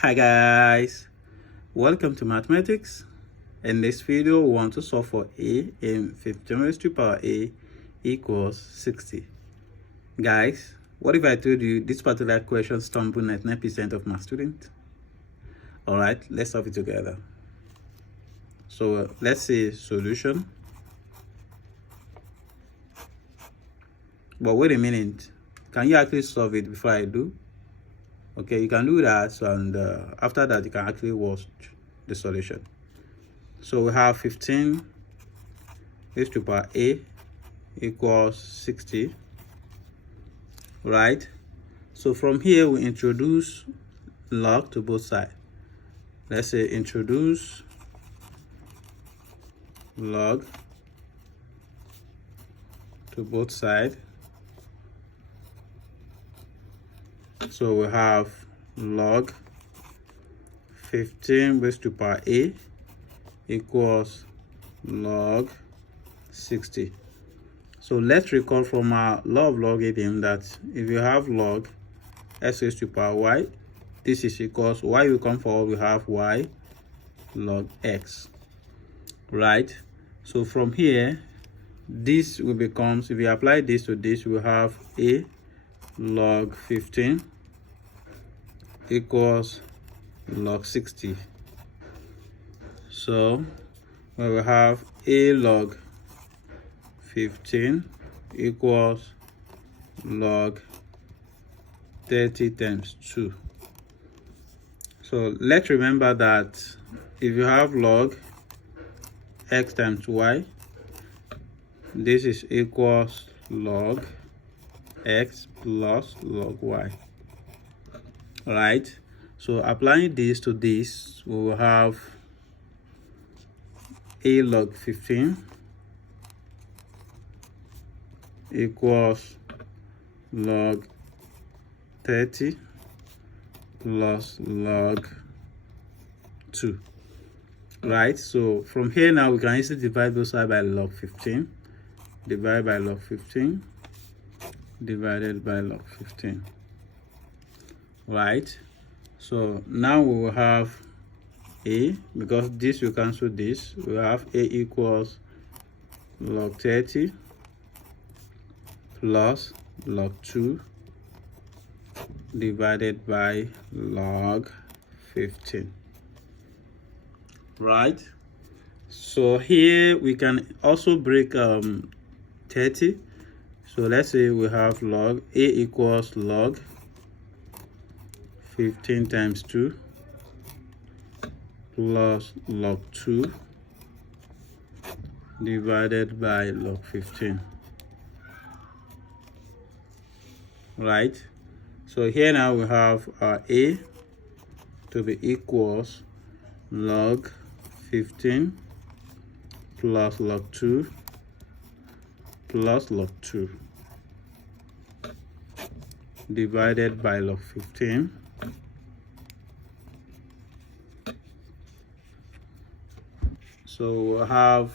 Hi guys, welcome to mathematics. In this video we want to solve for a in 15 raised to power a equals 60. Guys, what if I told you this particular question stumbled 99% of my students? Alright, let's solve it together. So let's say solution. But wait a minute, can you actually solve it before I do? Okay, you can do that, and after that you can actually watch the solution. So we have 15 raised to power a equals 60, right? So from here we introduce log to both sides. Let's say introduce log to both sides. So we have log 15 raised to power a equals log 60. So let's recall from our law of logarithm that if you have log x raised to power y, this is equals y will come forward, we have y log x, right? So from here, this will become, if you apply this to this, we have a log 15 equals log 60. So we will have a log 15 equals log 30 times 2. So let's remember that if you have log x times y, this is equals log x plus log y, right? So applying this to this, we will have a log 15 equals log 30 plus log 2, right? So from here now we can easily divide both sides by log 15, divide by log 15, divided by log 15, right? So now we will have a, because this will cancel this, we have a equals log 30 plus log 2 divided by log 15, right? So here we can also break 30. So let's say we have log a equals log 15 times 2 plus log 2 divided by log 15, right? So here now we have our a to be equals log 15 plus log 2 plus log 2 divided by log 15. So we'll have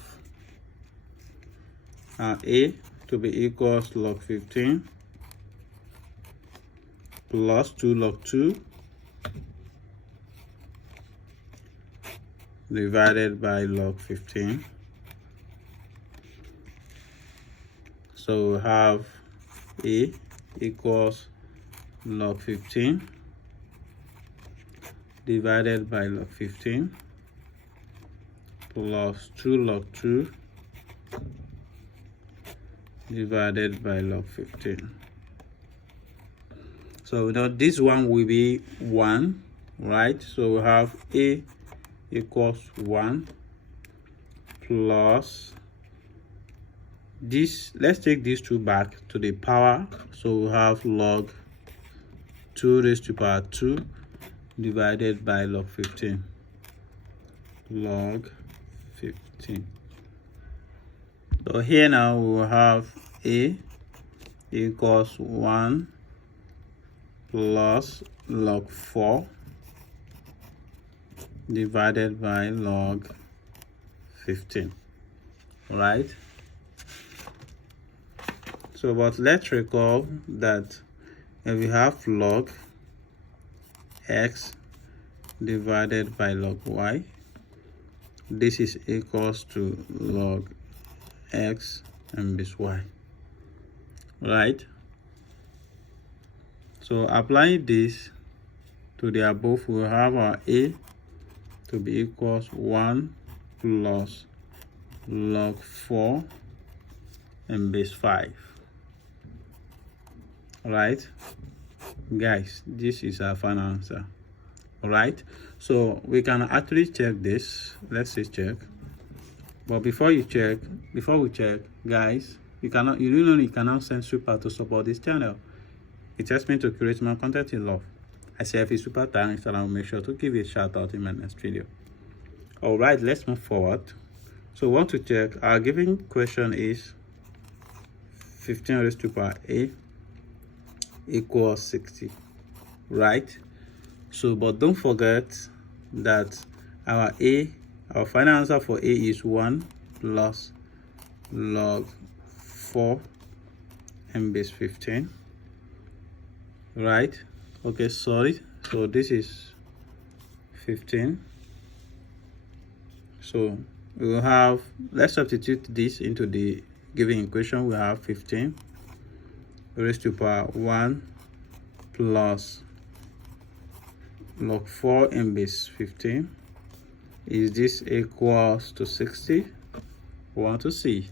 a to be equals log 15 plus 2 log 2 divided by log 15. So we have a equals log 15 divided by log 15 plus 2 log 2 divided by log 15. So now this one will be 1, right? So we have a equals 1 plus this, let's take these two back to the power. So we have log 2 raised to power 2 divided by log 15, log 15. So here now we will have a equals 1 plus log 4 divided by log 15, right? So but let's recall that if we have log x divided by log y. This is equals to log x and base y, right? So applying this to the above, we will have our a to be equals 1 plus log 4 and base 5. Right, guys, this is our final answer. All right, so we can actually check this. Let's say check, but before we check, guys, you cannot send super to support this channel. It helps me to create more content in love. I say if it's super thanks, and I'll make sure to give it a shout out in my next video. All right, let's move forward. So we want to check our given question is 15 raised to power a equals 60, right? So but don't forget that our final answer for a is 1 plus log 4 and base 15, right? Okay, sorry, so this is 15. So we will have, let's substitute this into the given equation. We have 15 raised to power 1 plus log 4 and base 15. Is this equals to 60? We want to see.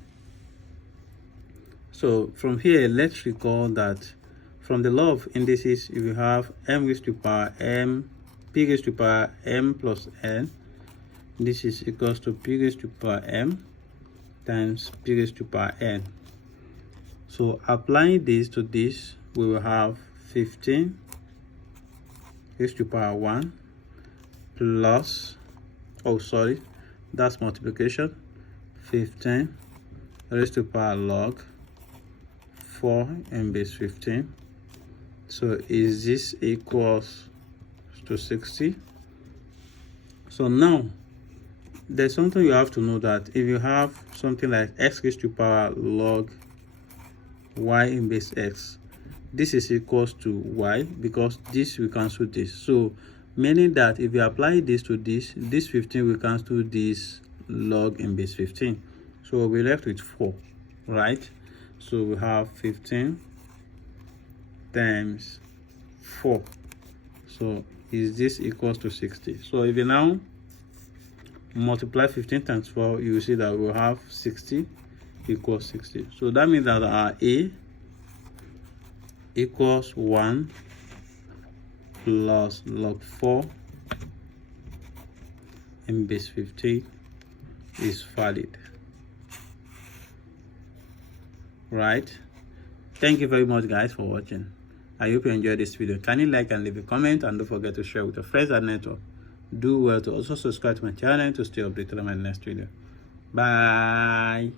So from here, let's recall that from the law of indices, if you have m raised to power m, p raised to power m plus n, this is equals to p raised to power m times p raised to power n. So applying this to this, we will have 15 raised to power 1 plus, oh sorry, that's multiplication, 15 raised to power log 4 and base 15. So is this equals to 60? So now there's something you have to know, that if you have something like x raised to power log y in base x, this is equals to y, because this will cancel this. So meaning that if you apply this to this 15 will cancel this log in base 15. So we'll be left with 4, right? So we have 15 times 4. So is this equals to 60? So if you now multiply 15 times 4, you will see that we'll have 60 equals 60. So that means that our a equals 1 plus log 4 in base 15 is valid, right? Thank you very much, guys, for watching. I hope you enjoyed this video. Kindly like and leave a comment, and don't forget to share with your friends and network. Do well to also subscribe to my channel to stay updated on my next video. Bye.